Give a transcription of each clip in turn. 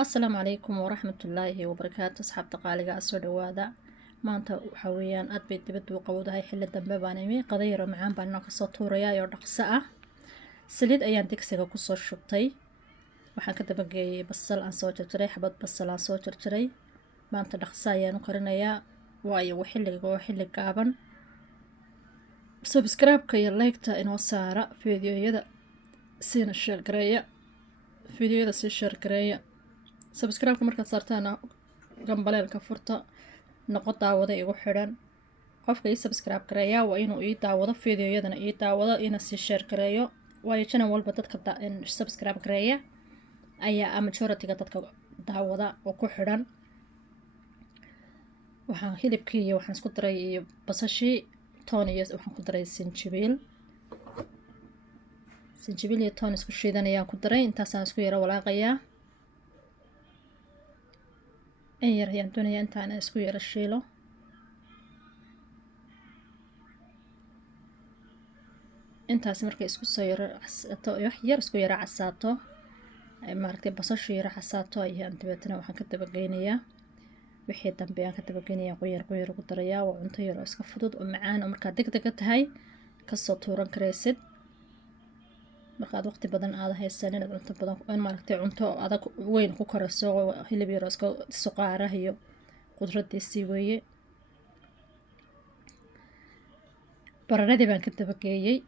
السلام عليكم ورحمة الله وبركاته. أصحاب تقاليق أسود دوادا maanta waxa weeyaan aad bay dibadda u qowdahay xilli dambe baan imi qadayro macaan baan ka soo tuurayaa oo dhaqso ah. Saliid ayaan digsiga ku soo shubtay, waxaan ka dabageeyay basal aan soo jarjaray, xabad basal aan soo jarjaray. maanta dhaqso ayaan u karinayaa waayo xilli gaaban. Subscribe-ka iyo like-ta inoo saara fiidiyoyada siina share gareeya, fiidiyoyada si share gareeya. Subscribe-ka markaad saartaan gambaleelka furta noqo daawada igu xidhan. qofka ii subscribe gareeya waa inuu ii daawado fiidiyoyadana ii daawado ina si share gareeyo, waayo channel walba dadka subscribe gareeya ayaa majority-ga dadka daawada oo ku xidhan. waxaan hilibkii iyo waxaan isku daray iyo basashii toon iyo waxaan ku daray sinjibiil iyo toon isku shiidanayaan ku daray. intaasaan isku yara walaaqayaa in yar ayaan doonayaa intaan isku yara shiilo. intaas markay isku soo yara casaato wax yar isku yara casaato maaragtay basashu yara casaato ayaan dabeetana waxaan ka dabageynayaa wixii dambe aan ka dabageynayaa qoyar ugu darayaa. waa cunto yar oo iska fudud oo macaan oo markaad degdeg tahay kasoo tuuran karaysid, markaad waqti badan aad haysan inaad cunto badan in maaragtay cunto adag weyn ku karayso. hilib yar oo iska suqaara iyo qudradiisii weeye. baradhadii baan ka dabageeyay,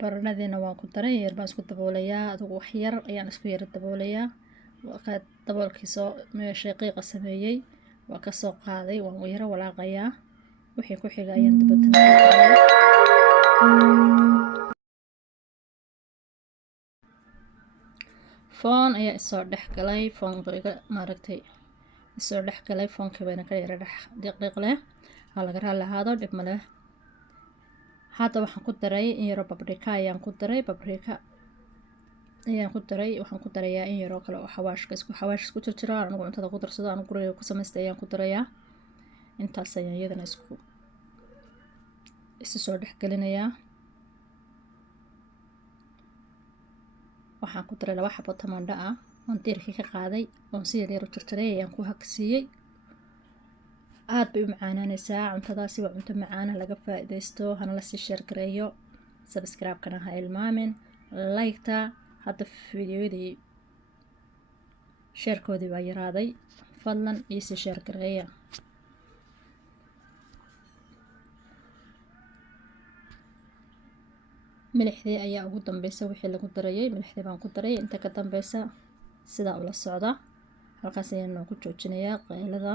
baradhadiina waan ku daray yar baan isku daboolayaa, adigu wax yar ayaan isku yara daboolayaa. waa daboolkii soo meeshay qiiqa sameeyay waa ka soo qaaday, waan yara walaaqayaa. wixii ku xiga ayaan dabatana foon ayaa isoo dhex galay, foon iga maaragtay isoo dhex galay. foonkii bayna ka yara dhex diqiiq leh, ha laga raali ahaado, dhib ma leh. hadda waxaan ku daray in yaro babrika ayaan ku daray, waxaan ku darayaa in yaroo kale oo xawaash isku jirjiro anigu cuntada ku darsado anigu guriga ku samaystay ayaan ku darayaa. intaas ayaan iyadana isu soo dhex gelinayaa. waxaan ku daray 2 xabo tamaandho ah oon diirkii ka qaaday oon si yar u jarjaray ayaan ku hagsiiyey. aad bay u macaananaysaa cuntadaasi, waa cunto macaan laga faa'iideysto. hana la sii share gareeyo, subscribe-kana ha ilmaamin, like-ta. hadda fiidiyoyadii sharekoodii baa yaraaday, fadlan ii sii share gareeya. milixdii ayaa ugu dambeysa wixii lagu darayay, milixdii baan ku daray. inta ka dambeysa sidaa ula socda, halkaas ayaan noogu joojinayaa qaylada.